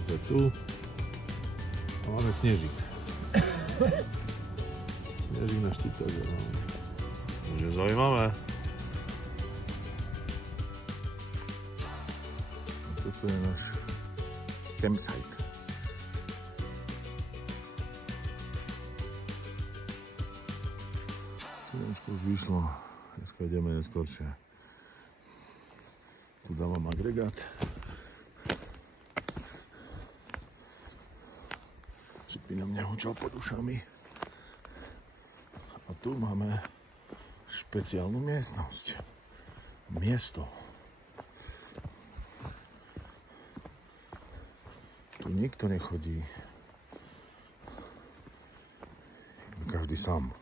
Zase tu. A máme snežík. Snežík na Štúťaga. To je zaujímavé. Toto je náš campsite. Slnečko už vyšlo. Dneska ideme neskôršie. Tu dávam agregát. Pripínam nehučal pod ušami. A tu máme špeciálnu miestnosť. Miesto. Tu nikto nechodí. Každý sám.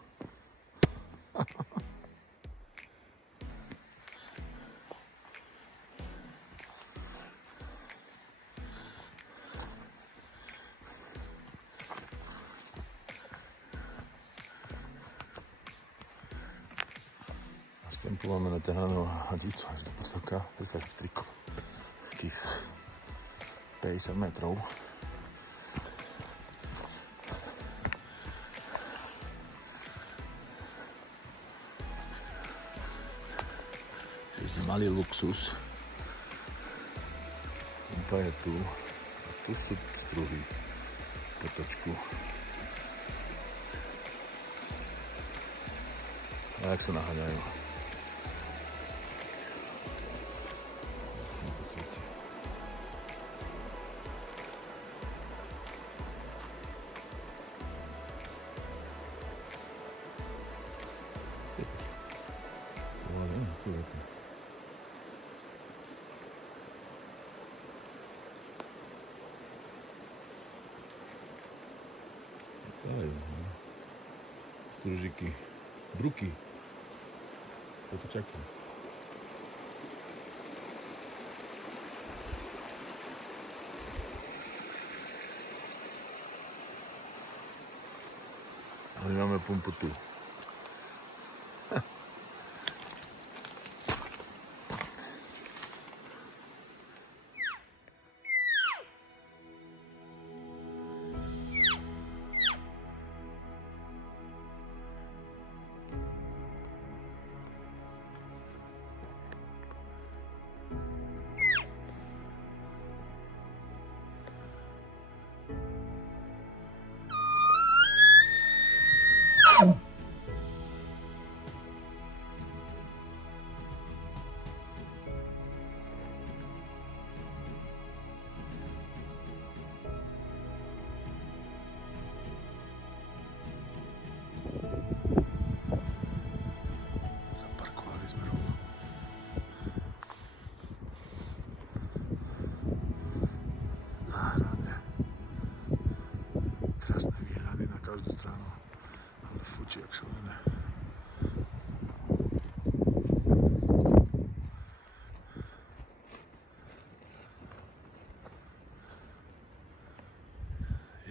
Skempováme natiahnanú hadicu až do potoka s elektrikou. Takých 50 metrov. Čiže malý luxus. Pumpa je tu. A tu sú struhy potočku. A jak sa naháňajú. Stružiky, bruky, potočaky. A my máme pumpu tu. Zaparkovali sme rovno. Na hrade. Krásne výhľady na každú stranu. Ale fučí jak šalené.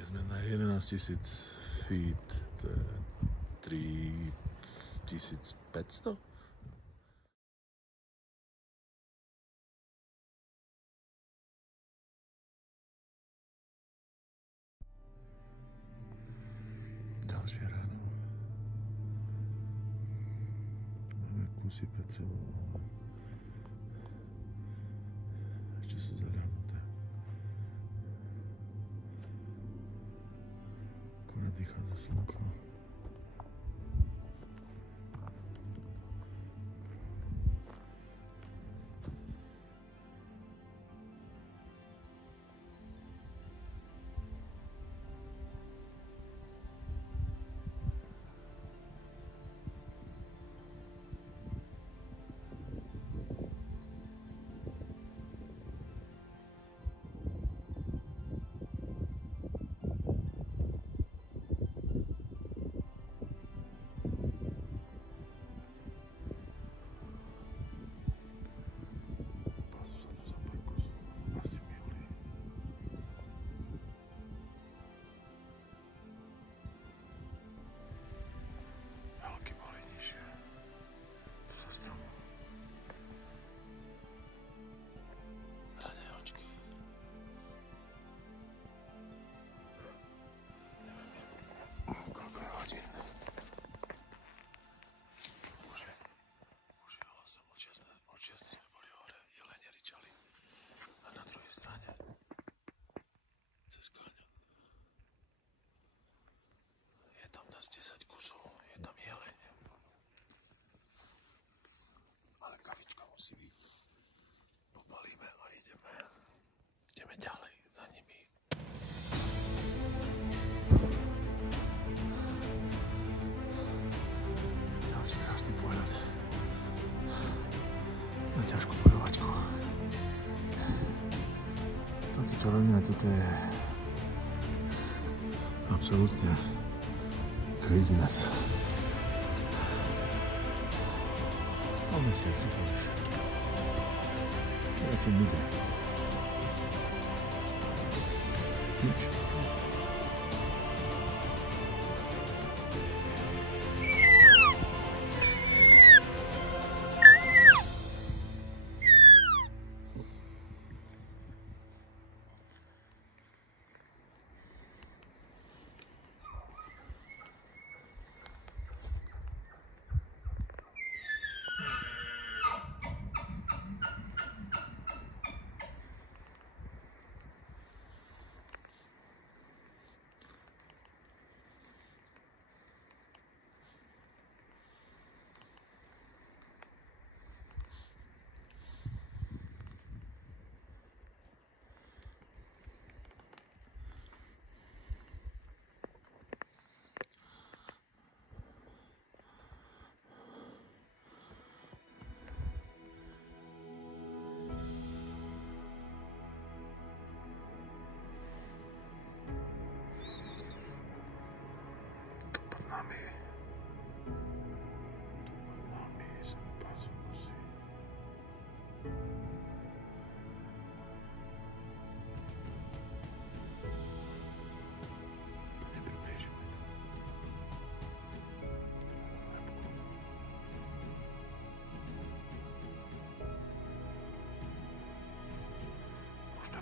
Sme na 11 000 feet, to je 3500. Ďalšie ráno. Máme kusy pred sebou. Ešte sú zaliahnuté. Akurát vychádza slnko. 10 kusov, je tam jeleň. Ale kavička musí byť. Popalíme a ideme ďalej za nimi. Ďalší krásny pohľad na ťažkú bojovačku. Toto, čo robíme, toto je absolútne craziness. Poďme si, ak si povieš. O čom ide? Nič.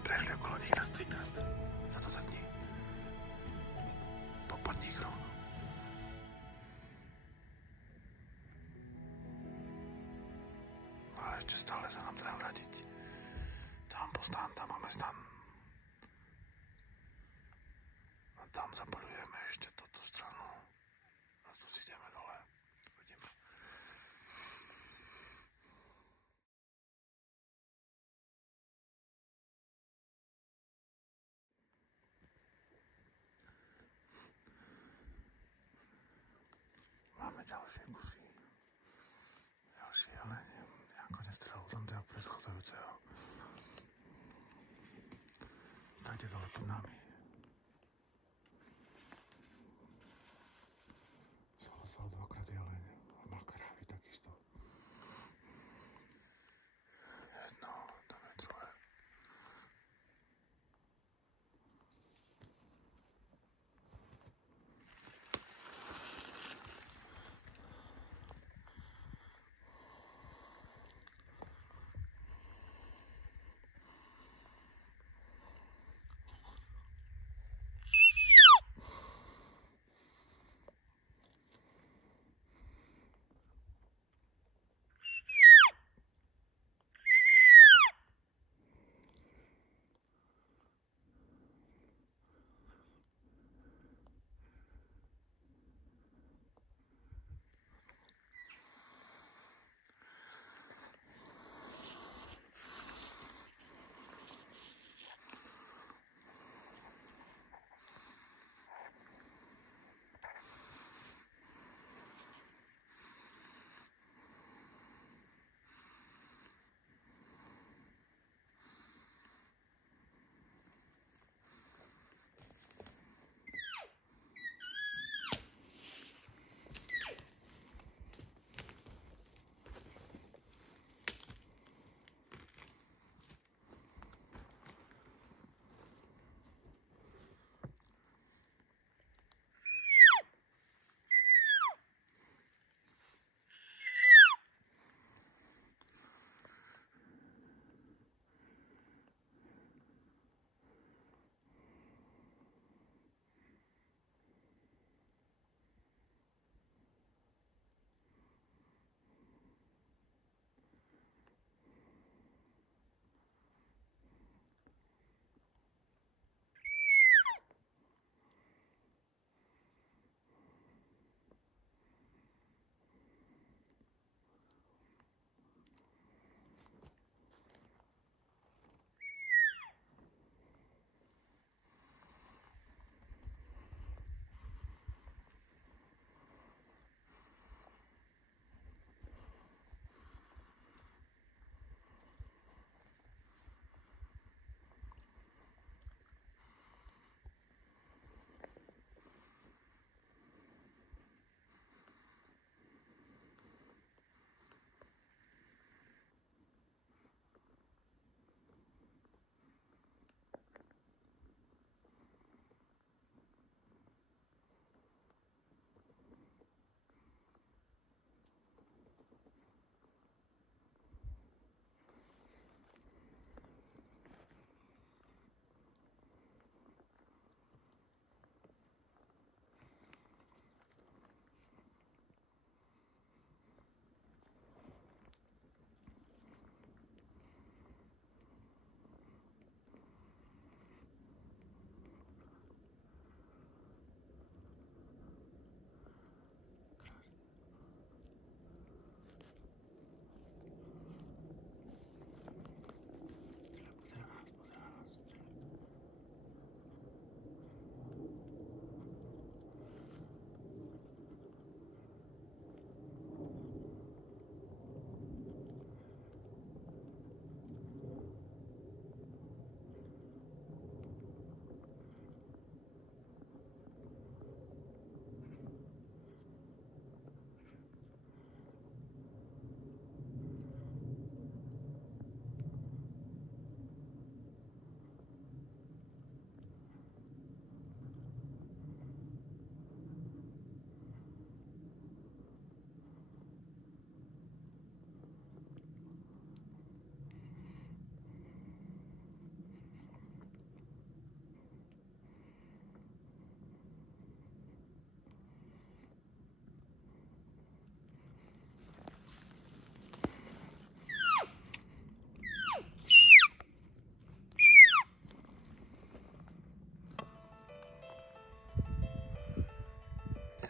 Prešli okolo nich raz 3-krát za to 2 dní. Popod nich rovno. Ale ešte stále sa nám treba vrátiť. Tam postám, tam máme stan. A tam zapoľujeme ešte túto stranu. A tu si ideme dole. Uvidíme. Máme ďalšie gusy. Ďalšie jelene. Janko nestrelil tam toho predchádzajúceho. Dajte dole pod nami. Zalezal 2-krát jeleň. A má krávy takisto. Jedno, tam je druhé.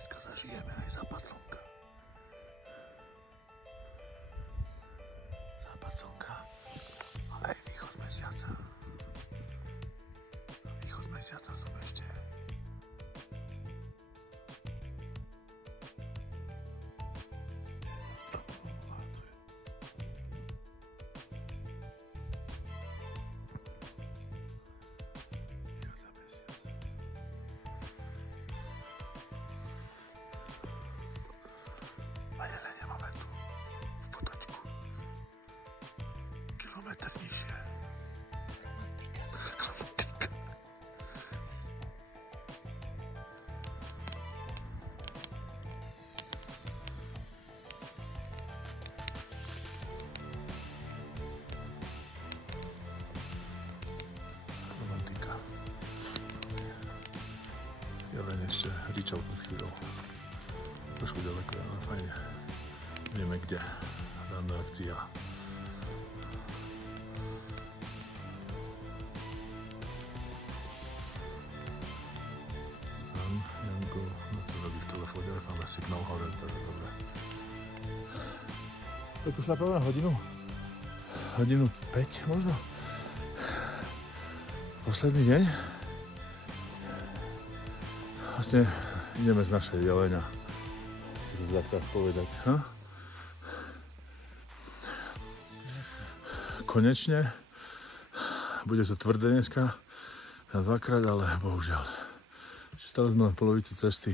Dneska zažijeme aj západ slnka. Západ slnka, ale aj východ mesiaca. Na východ mesiaca som ešte kilometr nižšie. Romantika. Ja len ešte ričal pod chvíľou. Trošku ďaleko, ale fajne. Vieme kde. Dáme akcia. Janko, no co robí v telefóne, máme signál hore, to je dobré. Tak už šlapeme hodinu 5 možno. Posledný deň. Vlastne ideme z našej Jeleňa, tak povedať. Ha? Konečne. Bude to tvrdé dneska, dvakrát, ale bohužiaľ. Ešte stále sme na polovici cesty.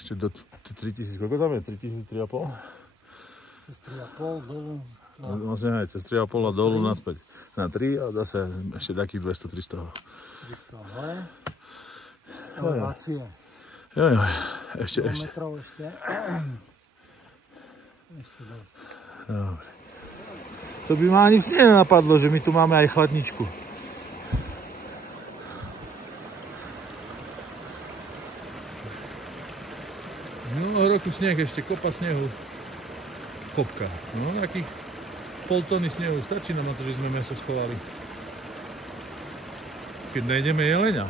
Ešte do 3000, koľko tam je? 3000, 3,5? Cez 3,5 dolu. Vlastne aj cez 3,5 a dolu naspäť. Na 3 a zase ešte takých 200-300. 300 hore. Elevácie. Jo, ešte. Kilometrov ešte. Ešte dosť. Dobre. To by ma ani nenapadlo, že my tu máme aj chladničku. Z minulého roku sneh, ešte kopa snehu. Kopka. No, takých pol tony snehu. Stačí nám na to, že sme mäso schovali. Keď nájdeme jeleňa.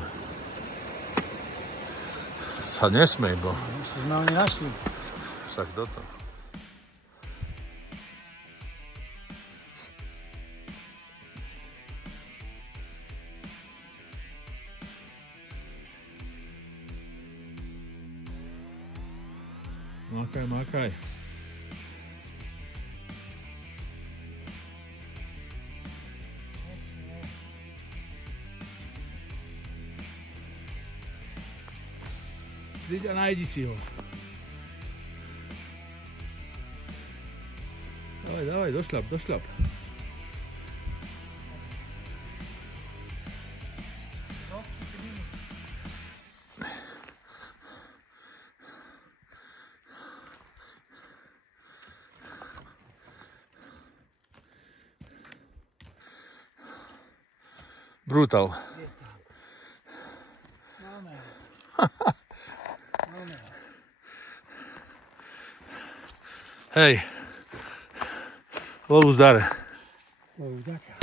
Sa nesmej, bo... Už sme ho nenašli. Však toto. Makaj. Príď a nájdi si ho. Dávaj, došľap. Brutal. Máme. Hej. Lovu zdare. Ďakujem.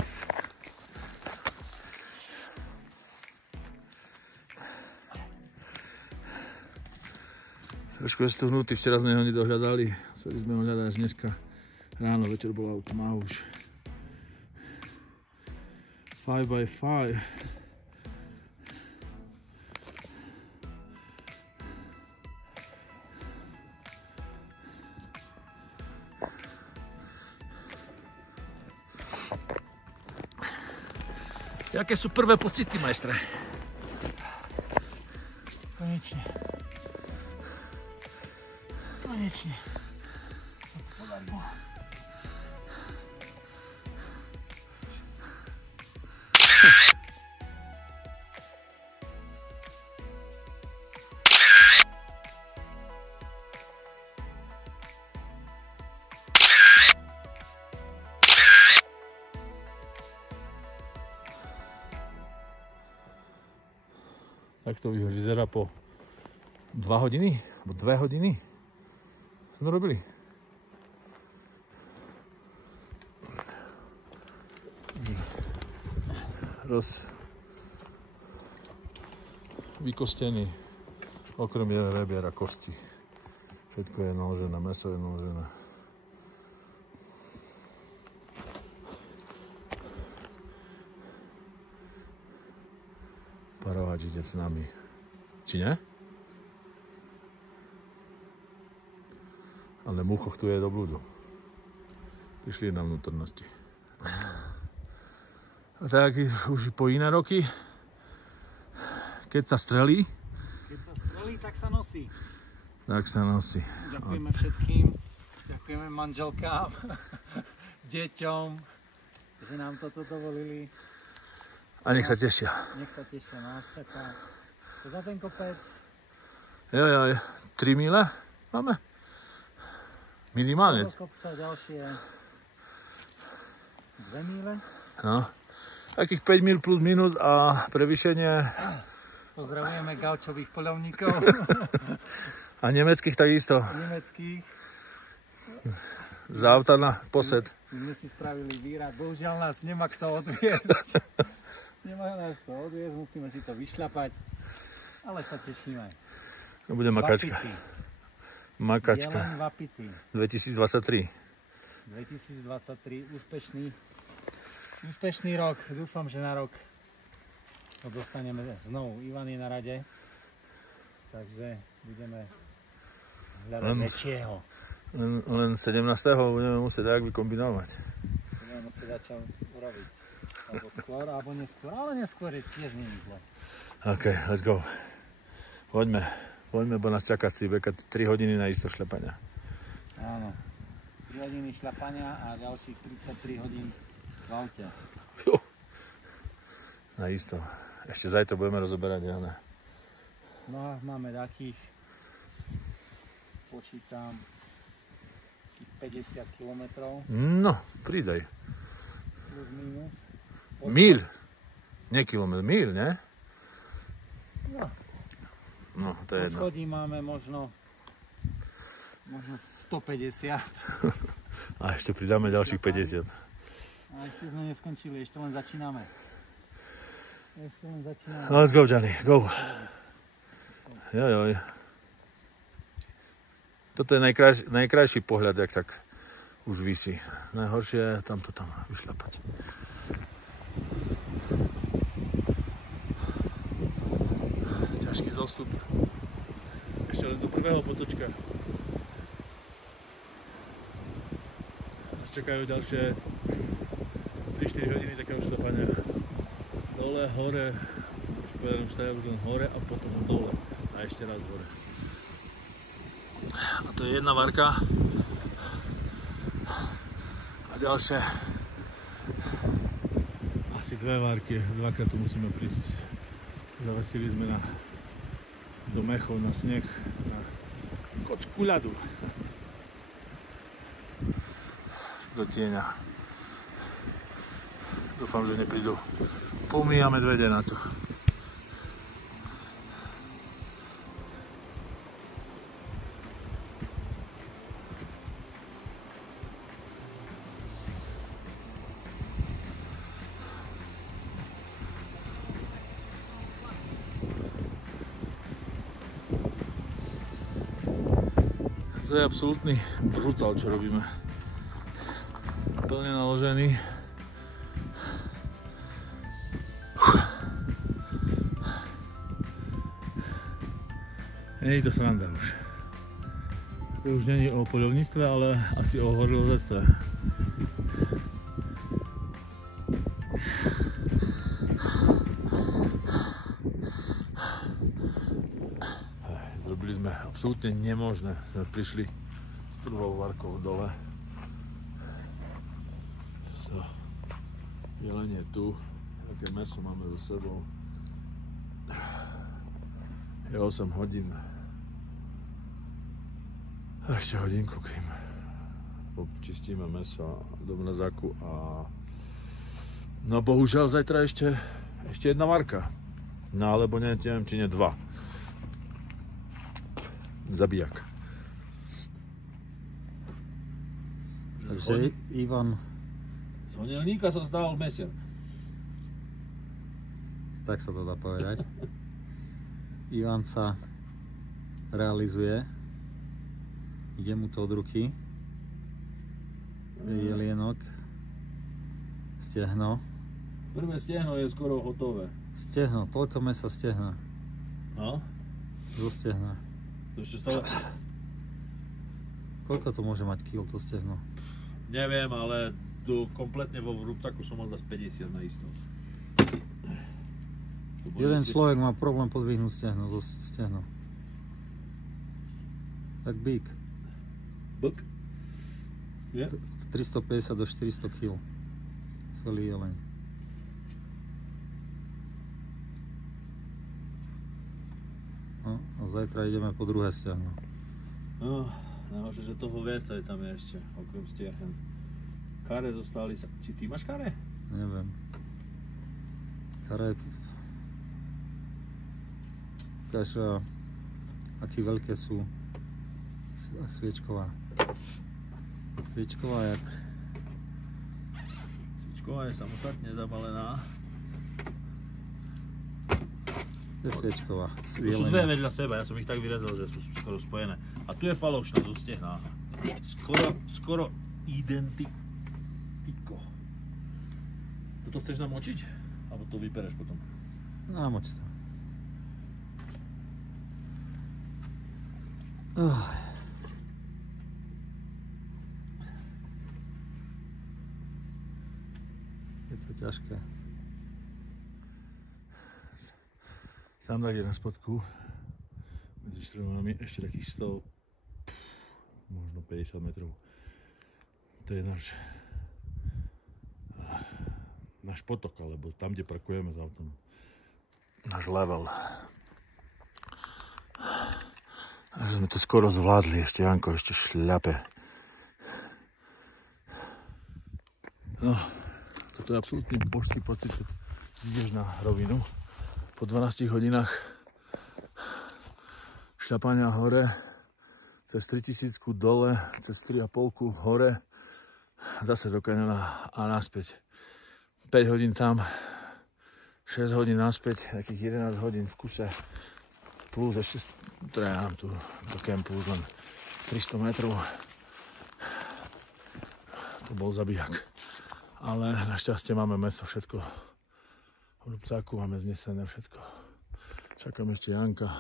Trošku je tu hnutý, včera sme ho nedohľadali. Chceli sme ho hľadať až dneska ráno, večer bola tma už. 5x5. Jaké sú prvé pocity, majstre? Konečne. Podarilo. Tak to vyzerá po 2 hodiny, alebo 2 hodiny sme robili. Vykostený Okrem rebier a kosti. Všetko je naložené, mäso je naložené. Parovač ide s nami. Či ne? Ale muchoch tu je do blúdu. Prišli na vnútornosti. A tak už po iné roky, keď sa strelí, tak sa nosí. Tak sa nosí. Ďakujeme všetkým, ďakujeme manželkám, deťom, že nám toto dovolili. A nech sa tešia. Nech sa tešia, nás čaká. To za ten kopec. Jo, 3 mile máme? Minimálne. Do kopca ďalšie 2 míle. No. Takých 5 mil plus minus a prevýšenie. Pozdravujeme gaučových poľovníkov. A nemeckých takisto. Nemeckých. Z auta na posed. My sme si spravili výrad. Bohužiaľ nás nemá kto odviezť. Nemá nás to odviezť, musíme si to vyšľapať. Ale sa tešíme. To bude makačka. Makačka. Jelen Vapity. 2023. 2023. Úspešný rok. Dúfam, že na rok to dostaneme znovu. Ivan je na rade. Takže budeme hľadať väčšieho. Len 17. budeme musieť tak vykombinovať. Budeme musieť začať urobiť. Alebo skôr, alebo neskôr. Ale neskôr je tiež nie zle. OK, let's go. Poďme, bo nás čaká cibeka 3 hodiny na isto šľapania. Áno. 3 hodiny šľapania a ďalších 33 hodín v aute. Na isto. Ešte zajtra budeme rozoberať, ale... No a máme takých, počítam, 50 kilometrov. No, pridaj. Plus minus. Míľ. Nie kilometr, míľ, ne? No, to je jedno. Poschodí máme možno 150. A ešte pridáme ďalších 50. A ešte sme neskončili, ešte len začíname. No, let's go, Johnny, go. Joj. Toto je najkrajší pohľad, jak tak už visí. Najhoršie je tamto tam vyšľapať. Ťažký zostup. Ešte len do prvého potočka. Nás čakajú ďalšie 3-4 hodiny takého šľapania. Dole, hore, už len hore a potom dole. A ešte raz hore. A to je jedna varka. A ďalšie asi 2 varky. Dvakrát tu musíme prísť. Zavesili sme do mechov na sneh, na kočku ľadu. Do tieňa. Dúfam, že neprídu pumy a medvede na to. To je absolútny brutál, čo robíme. Plne naložený. Nie je to sranda už. To už nie je o poľovníctve, ale asi o horolezectve. Zrobili sme absolútne nemožné. Sme prišli s prvou varkou dole. Jelenie tu. Také mäso máme so sebou. Je 8 hodín. A ešte hodinku, kým počistíme mäso do mrazáku a... No bohužiaľ zajtra ešte jedna varka. No alebo neviem, či nie 2. Zabijak. Takže Ivan... Z honelníka som stával mesiac. Tak sa to dá povedať. Ivan sa realizuje. Ide mu to od ruky. Jelienok. Stehno. Prvé stehno je skoro hotové. Stehno, toľko mesa stehna. No? Zo stehna. To ešte stále... Koľko to môže mať kil to stehno? Neviem, ale tu kompletne vo rúbcaku som mal 50 na isto. Jeden človek má problém podvihnúť stehno, zo stehno. Tak bík. Bík? Je? 350 do 400 kg. Celý jeleň. No, a zajtra ideme po druhé stehno. No, najhoršie, že toho viacej tam je ešte, okrem stehen. Kare zostali sa... Či ty máš kare? Neviem. Kare... Ukáž, aký veľké sú. Sviečková. Sviečková jak... Sviečková je samostatne zabalená. Je sviečková. To sú dve vedľa seba, ja som ich tak vyrezal, že sú skoro spojené. A tu je falošná zo stehna. Skoro identiko. Toto chceš namočiť? Alebo to vypereš potom? Namoč to. Je to ťažké. Tam tak je na spodku, medzi stromami, ešte takých 100, možno 50 metrov. To je náš potok, alebo tam, kde parkujeme s autom. Náš level. A že sme to skoro zvládli, ešte Janko ešte šľape. No, toto je absolútny božský pocit, že ideš na rovinu. Po 12 hodinách šľapania hore, cez 3000 dole, cez 3,5 hore, zase do kaňona a naspäť. 5 hodín tam, 6 hodín naspäť, nejakých 11 hodín v kuse. Plus ešte treba nám tu do kempu už len 300 metrov. To bol zabíjak. Ale našťastie máme mäso, všetko. V rúbcáku máme znesené všetko. Čakám ešte Janka.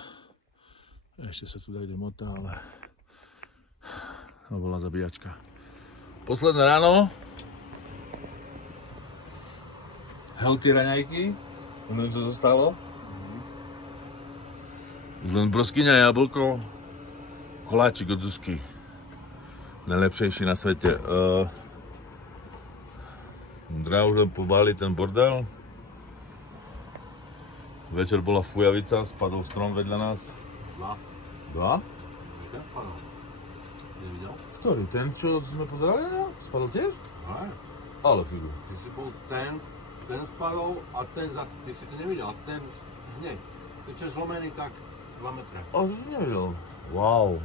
Ešte sa tu dajde mota, ale to bola zabíjačka. Posledné ráno. Healthy raňajky. Neviem, co zostalo. Len broskyňa, jablko. Koláčik od Zuzky. Najlepšejší na svete. Dra už len pobáli ten bordel. Večer bola fujavica, spadol strom vedľa nás. Dva? Ten spadol. Si nevidel? Ktorý? Ten, čo sme pozerali na? Spadol tiež? Aj. Ale figu. Ty si bol ten spadol a ten zase, ty si to nevidel. A ten hneď. Ten, čo je zlomený, tak 2 metre. A to som nevidel. Wow.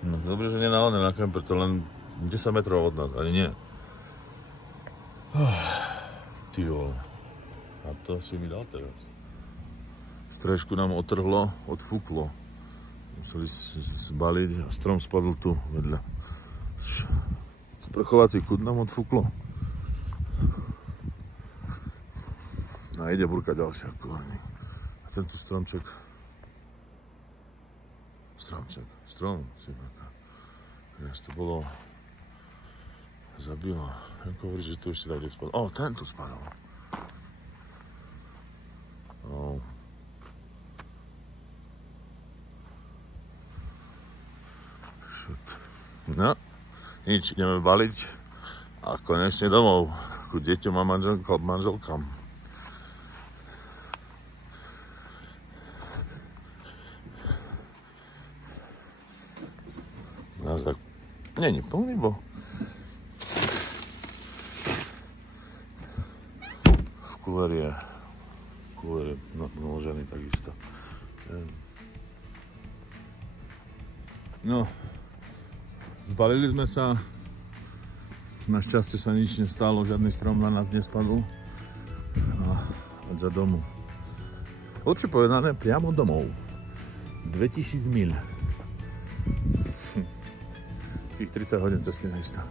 No dobre, že nie na kemper, to len 10 metrov od nás, ani nie. Ty vole. A to si mi dal teraz. Strešku nám otrhlo, odfúklo. Museli zbaliť a strom spadl tu vedľa. Sprchovací kút nám odfúklo. A ide burka ďalšia kolónia. A tento stromček. Strom si taká. Dnes to bolo... Zabilo. Janko hovorí, že tu ešte tak spadol. O, ten tu spadol. Oh. No, nič, ideme baliť a konečne domov ku deťom a manželkám. Nás tak není plný, bo v kuler je naložený takisto. No, zbalili sme sa, našťastie sa nič nestalo, žiadny strom na nás nespadol a od za domu. Lepšie povedané, priamo domov. 2000 míľ. Takých 30 hodín cesty nejistá.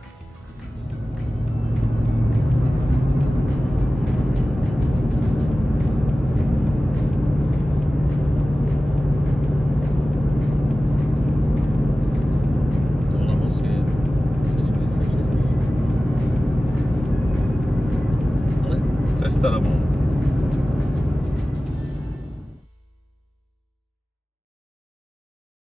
Cesta domů.